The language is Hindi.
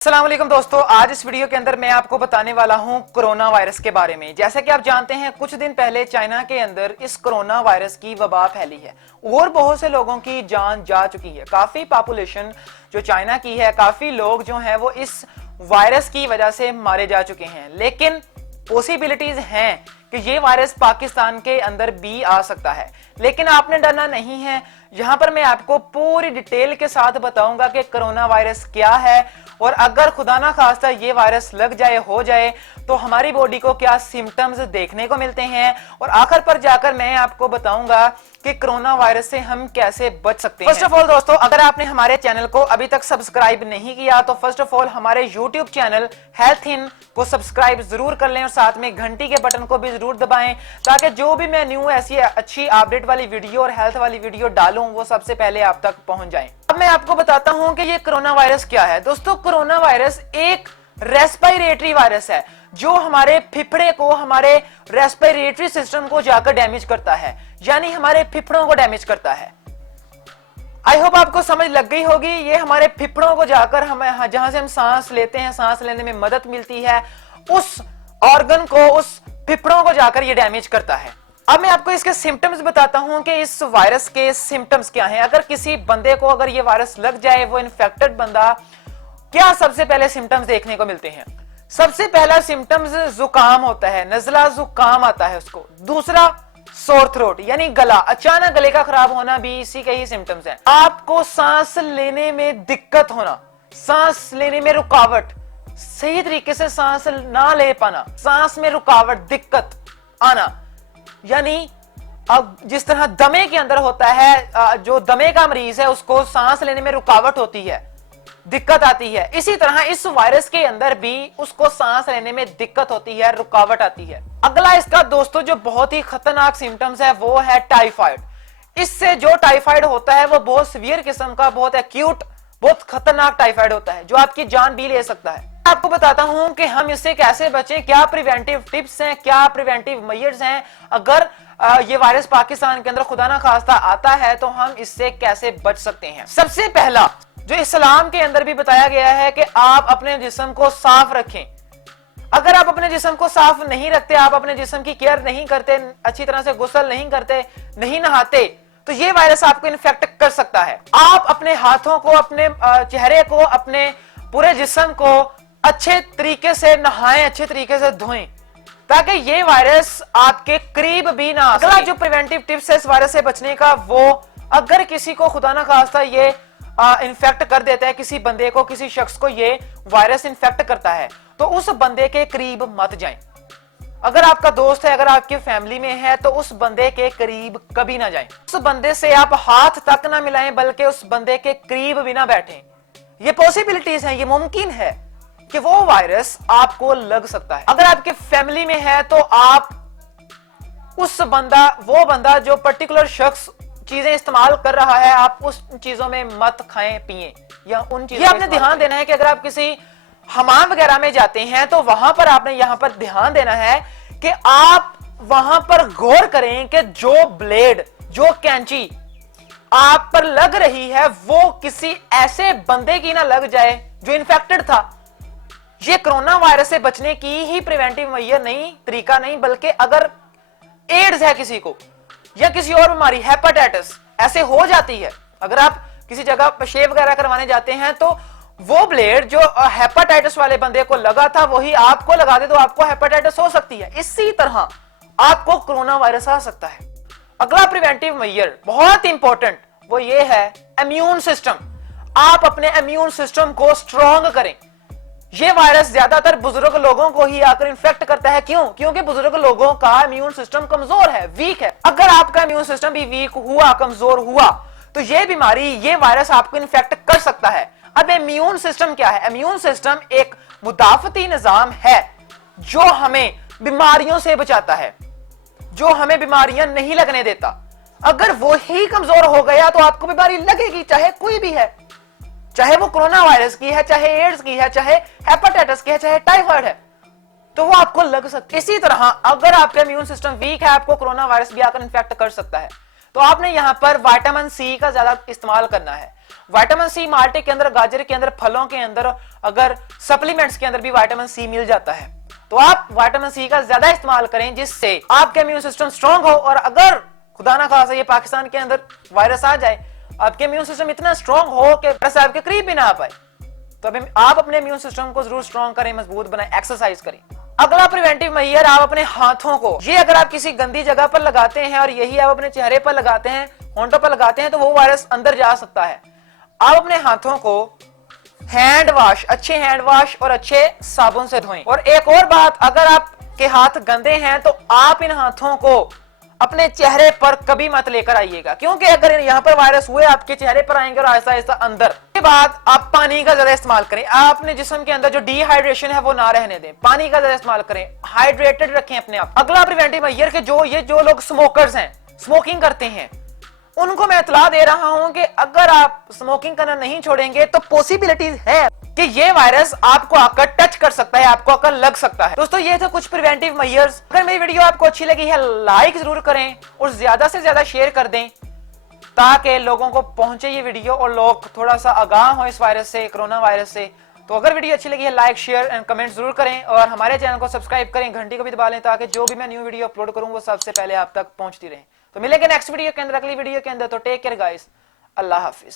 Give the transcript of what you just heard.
अस्सलाम वालेकुम दोस्तों, आज इस वीडियो के अंदर मैं आपको बताने वाला हूं कोरोना वायरस के बारे में। जैसा कि आप जानते हैं, कुछ दिन पहले चाइना के अंदर इस कोरोना वायरस की वबा फैली है और बहुत से लोगों की जान जा चुकी है। काफी पॉपुलेशन जो चाइना की है, काफी लोग जो हैं वो इस वायरस की वजह से मारे जा चुके हैं। लेकिन पॉसिबिलिटीज हैं कि ये वायरस पाकिस्तान के अंदर भी आ सकता है, लेकिन आपने डरना नहीं है। यहां पर मैं आपको पूरी डिटेल के साथ बताऊंगा कि कोरोना वायरस क्या है और अगर खुदा ना खास्ता ये वायरस लग जाए, हो जाए, तो हमारी बॉडी को क्या सिम्टम्स देखने को मिलते हैं और आखिर पर जाकर मैं आपको बताऊंगा कि कोरोना वायरस से हम कैसे बच सकते हैं। फर्स्ट ऑफ ऑल दोस्तों, अगर आपने हमारे चैनल को अभी तक सब्सक्राइब नहीं किया तो फर्स्ट ऑफ ऑल हमारे यूट्यूब चैनल हेल्थ इन को सब्सक्राइब जरूर कर लें और साथ में घंटी के बटन को भी जरूर दबाएं, ताकि जो भी मैं न्यू ऐसी अच्छी अपडेट वाली वीडियो और हेल्थ वाली वीडियो डालूं वो सबसे पहले आप तक पहुंच जाए। अब मैं आपको बताता हूं कि ये कोरोना वायरस क्या है। दोस्तों, कोरोना वायरस एक रेस्पिरेटरी वायरस है जो हमारे फेफड़े को, हमारे रेस्पिरेटरी सिस्टम को जाकर डैमेज करता है, यानी हमारे फेफड़ों को डैमेज करता है। आई होप आपको समझ लग गई होगी। ये हमारे फेफड़ों को जाकर हमें, जहां से हम सांस लेते हैं, सांस लेने में मदद मिलती है, उस ऑर्गन को, उस फेफड़ों को जाकर ये डैमेज करता है। अब मैं आपको इसके सिम्टम्स बताता हूं कि इस वायरस के सिम्टम्स क्या हैं। अगर किसी बंदे को अगर ये वायरस लग जाए, वो इन्फेक्टेड बंदा, क्या सबसे पहले सिम्टम्स देखने को मिलते हैं। सबसे पहला सिम्टम्स जुकाम होता है, नजला जुकाम आता है उसको। दूसरा सोर थ्रोट यानी गला, अचानक गले का खराब होना भी इसी के ही सिम्टम्स हैं। आपको सांस लेने में दिक्कत होना, सांस लेने में रुकावट, सही तरीके से सांस ना ले पाना, सांस में रुकावट, दिक्कत आना, यानी अब जिस तरह दमे के अंदर होता है, जो दमे का मरीज है उसको सांस लेने में रुकावट होती है, दिक्कत आती है, इसी तरह इस वायरस के अंदर भी उसको सांस लेने में दिक्कत होती है, रुकावट आती है। अगला इसका दोस्तों जो बहुत ही खतरनाक सिम्टम्स है वो है टाइफाइड। इससे जो टाइफाइड होता है वो बहुत सीवियर किस्म का, बहुत एक्यूट, बहुत खतरनाक टाइफाइड होता है जो आपकी जान भी ले सकता है। आपको बताता हूं कि हम इससे कैसे बचें, क्या प्रिवेंटिव टिप्स हैं, क्या प्रिवेंटिव मेजर्स हैं। अगर ये वायरस पाकिस्तान के अंदर खुदा ना खास्ता आता है तो हम इससे कैसे बच सकते हैं। सबसे पहला जो इस्लाम के अंदर भी बताया गया है कि आप अपने जिस्म को साफ रखें। अगर आप अपने जिस्म को साफ नहीं रखते, आप अपने जिस्म की केयर नहीं करते, अच्छी तरह से गुस्ल नहीं करते, नहीं नहाते, तो ये वायरस आपको इन्फेक्ट कर सकता है। आप अपने हाथों को, अपने चेहरे को, अपने पूरे जिस्म को अच्छे तरीके से नहाएं, अच्छे तरीके से धोएं, ताकि ये वायरस आपके करीब भी ना आ सके। अगला जो प्रिवेंटिव टिप्स है इस वायरस से बचने का, वो अगर किसी को खुदा ना खास्ता ये इन्फेक्ट कर देता है, किसी बंदे को, किसी शख्स को ये वायरस इन्फेक्ट करता है, तो उस बंदे के करीब मत जाएं। अगर आपका दोस्त है, अगर आपकी फैमिली में है, तो उस बंदे के करीब कभी ना जाएं। उस बंदे से आप हाथ तक ना मिलाएं, बल्कि उस बंदे के करीब भी ना बैठें। ये पॉसिबिलिटीज हैं, ये मुमकिन है कि वो वायरस आपको लग सकता है। अगर आपके फैमिली में है तो आप वो बंदा जो पर्टिकुलर शख्स चीजें इस्तेमाल कर रहा है, आप उस चीजों में मत खाएं पिएं, या उन चीजों, ये आपने ध्यान देना है कि अगर आप किसी हमाम वगैरह में जाते हैं तो वहां पर आपने यहां पर ध्यान देना है कि आप वहां पर गौर करें कि जो ब्लेड, जो कैंची आप पर लग रही है वो किसी ऐसे बंदे की ना लग जाए जो इन्फेक्टेड था। ये कोरोना वायरस से बचने की ही प्रिवेंटिव मेजर नहीं, तरीका नहीं, बल्कि अगर एड्स है किसी को या किसी और बीमारी, हेपेटाइटिस ऐसे हो जाती है, अगर आप किसी जगह शेव वगैरह करवाने जाते हैं तो वो ब्लेड जो हेपेटाइटिस वाले बंदे को लगा था वही आपको लगा दे तो आपको हेपेटाइटिस हो सकती है। इसी तरह आपको कोरोना वायरस आ सकता है। अगला प्रिवेंटिव मेजर बहुत इंपॉर्टेंट, वो ये है इम्यून सिस्टम। आप अपने इम्यून सिस्टम को स्ट्रॉन्ग करें। ये वायरस ज्यादातर बुजुर्ग लोगों को ही आकर इन्फेक्ट करता है। क्यों? क्योंकि बुजुर्ग लोगों का इम्यून सिस्टम कमजोर है, वीक है। अगर आपका इम्यून सिस्टम भी वीक हुआ, कमजोर हुआ, तो ये बीमारी, ये वायरस आपको इन्फेक्ट कर सकता है। अब इम्यून सिस्टम क्या है? इम्यून सिस्टम एक मुदाफती निजाम है जो हमें बीमारियों से बचाता है, जो हमें बीमारियां नहीं लगने देता। अगर वो ही कमजोर हो गया तो आपको बीमारी लगेगी, चाहे कोई भी है, चाहे वो कोरोना वायरस की है, चाहे एड्स की है, चाहे हेपेटाइटिस की है, चाहे टाइफाइड है, तो वो आपको लग सकती है। इसी तरह अगर आपका इम्यून सिस्टम वीक है, आपको कोरोना वायरस भी आकर इन्फेक्ट कर सकता है। तो आपने यहाँ पर विटामिन सी का ज्यादा इस्तेमाल करना है। विटामिन सी माल्टे के अंदर, गाजर के अंदर, फलों के अंदर, अगर सप्लीमेंट्स के अंदर भी विटामिन सी मिल जाता है, तो आप विटामिन सी का ज्यादा इस्तेमाल करें, जिससे आपका इम्यून सिस्टम स्ट्रांग हो। और अगर खुदा ना खासा ये पाकिस्तान के अंदर वायरस आ जाए, आपके इम्यून सिस्टम इतना स्ट्रांग हो कि वायरस आपके करीब भी ना आ पाए, तो अभी आप अपने इम्यून सिस्टम को जरूर स्ट्रांग करें, मजबूत बनाएं, एक्सरसाइज करें। अगला प्रिवेंटिव मेजर, आप अपने हाथों को, ये अगर आप किसी गंदी जगह पर लगाते हैं और यही आप अपने चेहरे पर लगाते हैं, होंठों पर लगाते हैं, तो वो वायरस अंदर जा सकता है। आप अपने हाथों को हैंड वॉश, अच्छे हैंड वॉश और अच्छे साबुन से धोएं। और एक और बात, अगर आपके हाथ गंदे हैं तो आप इन हाथों को अपने चेहरे पर कभी मत लेकर आइएगा, क्योंकि अगर यहाँ पर वायरस हुए आपके चेहरे पर आएंगे और ऐसा ऐसा अंदर। के बाद आप पानी का ज्यादा इस्तेमाल करें, आप अपने जिस्म के अंदर जो डिहाइड्रेशन है वो ना रहने दें, पानी का ज्यादा इस्तेमाल करें, हाइड्रेटेड रखें अपने आप। अगला प्रिवेंटिव मेजर के जो लोग स्मोकर्स हैं, स्मोकिंग करते हैं, उनको मैं इतला दे रहा हूं कि अगर आप स्मोकिंग करना नहीं छोड़ेंगे तो पॉसिबिलिटीज है कि ये वायरस आपको आकर टच कर सकता है, आपको आकर लग सकता है। दोस्तों ये थे कुछ प्रिवेंटिव मेजर्स। अगर मेरी वीडियो आपको अच्छी लगी है, लाइक जरूर करें और ज्यादा से ज्यादा शेयर कर दें, ताकि लोगों को पहुंचे ये वीडियो और लोग थोड़ा सा आगाह हो इस वायरस से, कोरोना वायरस से। तो अगर वीडियो अच्छी लगी है, लाइक, शेयर एंड कमेंट जरूर करें और हमारे चैनल को सब्सक्राइब करें, घंटी को भी दबा लें, ताकि जो भी मैं न्यू वीडियो अपलोड करूं वो सबसे पहले आप तक पहुंचती रहे। तो मिलेंगे नेक्स्ट वीडियो के अंदर, अगली वीडियो के अंदर। तो टेक केयर गाइस, अल्लाह हाफिज।